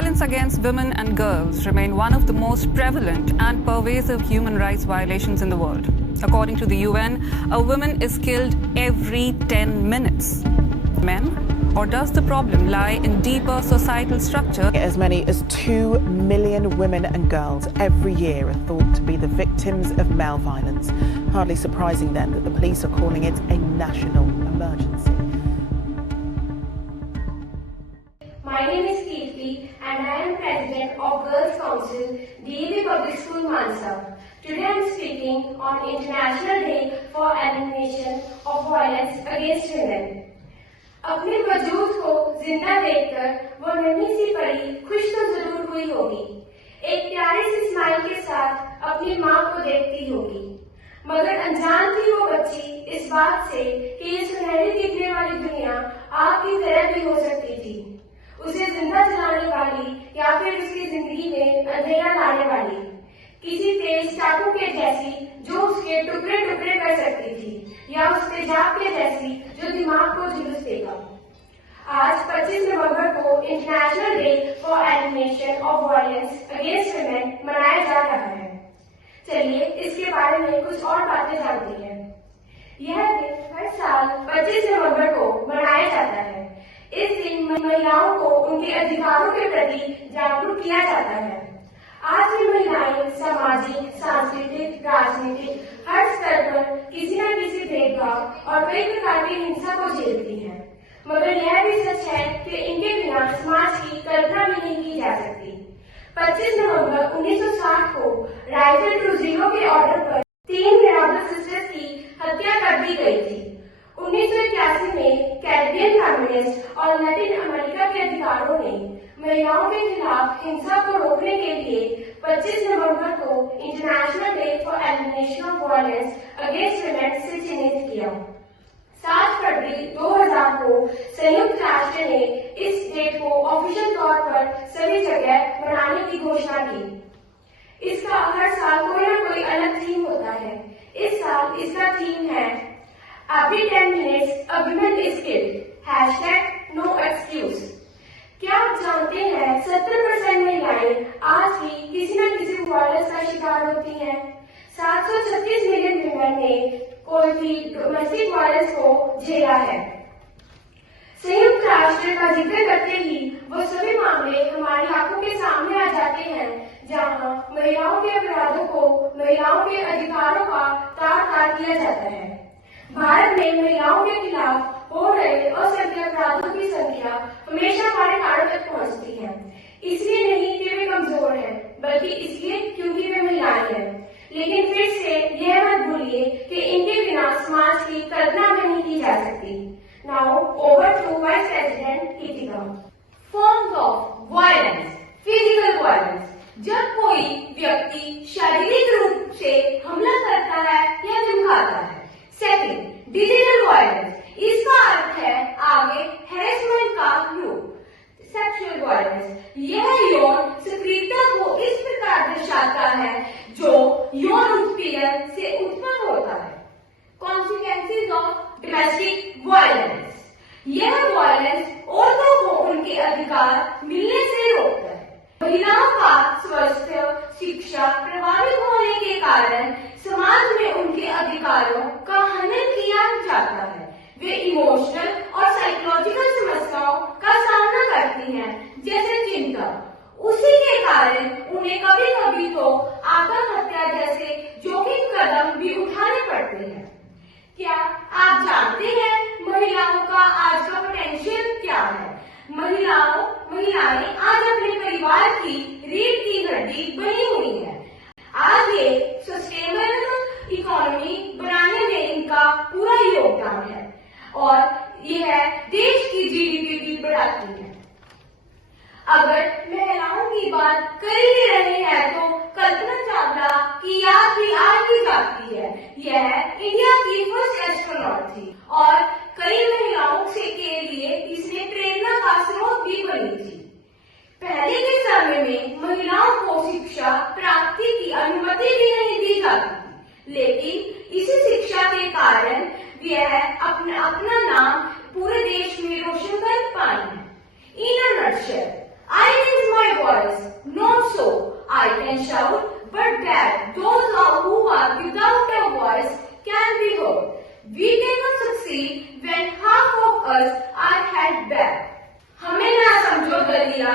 Violence against women and girls remain one of the most prevalent and pervasive human rights violations in the world. According to the UN, a woman is killed every 10 minutes. Men? Or does the problem lie in deeper societal structure? As many as 2 million women and girls every year are thought to be the victims of male violence. Hardly surprising then that the police are calling it a national emergency. My name is Kirti and I am President of Girls Council, DAV Public School, Mansa. Today I am speaking on International Day for Elimination of Violence Against Women. अपने वजूद को जिंदा देखकर वो नन्ही सी परी खुश तो जरूर हुई होगी, एक प्यारे से स्माइल के साथ अपनी माँ को देखती होगी, मगर अनजान थी वो बच्ची इस बात से कि ये सुनहरी दिखने वाली दुनिया आग की तरह भी हो सकती थी, उसे जिंदा जलाने वाली या फिर उसकी जिंदगी में अंधेरा लाने वाली, किसी तेज चाकू के जैसी जो उसके टुकड़े टुकड़े कर सकती थी, या उस तेजाब के जैसी जो दिमाग को झुलस देगा। आज 25 नवंबर को international day for elimination of violence against women मनाया जा रहा है। चलिए इसके बारे में कुछ और बातें जानते हैं। यह दिन हर साल 25 नवंबर को मनाया जाता है। इस दिन महिलाओं को उनके अधिकारों के प्रति जागरूक किया जाता है। आज की महिलाएं सामाजिक, सांस्कृतिक, राजनीतिक हर स्तर पर किसी न किसी भेदभाव और कई प्रकार की हिंसा को झेलती हैं। मगर यह भी सच है कि इनके बिना समाज की कल्पना भी नहीं की जा सकती। 25 नवंबर 1960 को राइफल ट्रूजिलो के ऑर्डर पर 3 मिराबल सिस्टर्स की हत्या कर दी गई थी। 1981 में कैरेबियन फेमिनिस्ट और लैटिन अमेरिका के अधिकारों ने महिलाओं के खिलाफ हिंसा को रोकने के लिए 25 नवंबर को international day for elimination of violence against women से चिन्हित किया। 7 फरवरी 2000 को संयुक्त राष्ट्र ने इस डेट को ऑफिशियल तौर पर सभी जगह मनाने की घोषणा की। इसका हर साल कोई न कोई अलग थीम होता है। इस साल इसका थीम है Every 10 minutes a woman is killed. #No excuse. क्या आप जानते हैं 70% महिलाएं आज भी किसी न किसी वायलेंस का शिकार होती हैं। 736 मिलियन वुमेन ने कोई भी डोमेस्टिक वायलेंस को झेला है। संयुक्त राष्ट्र का जिक्र करते ही वो सभी मामले हमारी आंखों के सामने आ जाते हैं जहां महिलाओं के अपराधों को महिलाओं के अधिकारों का तार किया जाता है। भारत में महिलाओं के खिलाफ हो रहे असंख्य अपराधों की संख्या हमेशा हमारे कानों तक पहुंचती है। इसलिए नहीं कि वे कमजोर हैं, बल्कि इसलिए क्योंकि वे महिलाएं हैं। लेकिन फिर से यह मत भूलिए कि इनके बिना समाज की कल्पना भी नहीं की जा सकती। Now over to vice president Kritika. Forms of violence. Physical violence, जब कोई व्यक्ति शारीरिक रूप से हमला करता है या धमकाता है। सेकंड, डिजिटल वायलेंस, इसका अर्थ है आगे हैरेसमेंट का रूप। सेक्सुअल वायलेंस, यह यौन सक्रियता को इस प्रकार दर्शाता है जो यौन उत्पीड़न से उत्पन्न होता है। कॉन्सिक्वेंसेस ऑफ डोमेस्टिक वायलेंस, यह वायलेंस औरतों को उनके अधिकार मिलने से रोकता है। महिलाओं का स्वास्थ्य, शिक्षा प्रभावित होने के कारण समाज में उनके अधिकारों का हनन किया जाता है। वे इमोशनल और साइकोलॉजिकल समस्याओं का सामना करती हैं, जैसे चिंता। उसी के कारण उन्हें कभी कभी तो आत्महत्या जैसे जोखिम कदम भी उठाने पड़ते हैं। क्या आप जानते हैं महिलाओं का आज का पोटेंशियल क्या है? महिलाएं आज अपने परिवार की रीढ़ की हड्डी बनी हुई है। आज ये सस्टेनेबल इकोनॉमी बनाने में इनका पूरा योगदान है और यह देश की जीडीपी भी बढ़ाती है। अगर महिलाओं की बात कर ही रहे हैं तो कल्पना चावला की याद भी आज भी जाती है। यह इंडिया की फर्स्ट एस्ट्रोनॉट थी और कई महिलाओं के लिए इसने प्रेरणा का स्रोत भी बनी थी। पहले के समय में महिलाओं को शिक्षा प्राप्ति की अनुमति भी नहीं दी जाती थी, लेकिन इसी शिक्षा के कारण वह अपना नाम पूरे देश में रोशन कर पाई है। In a nutshell, I is my can shout, but that those who are without a voice can be heard. We cannot succeed when half of us are held back. हमें ना समझो दरिया,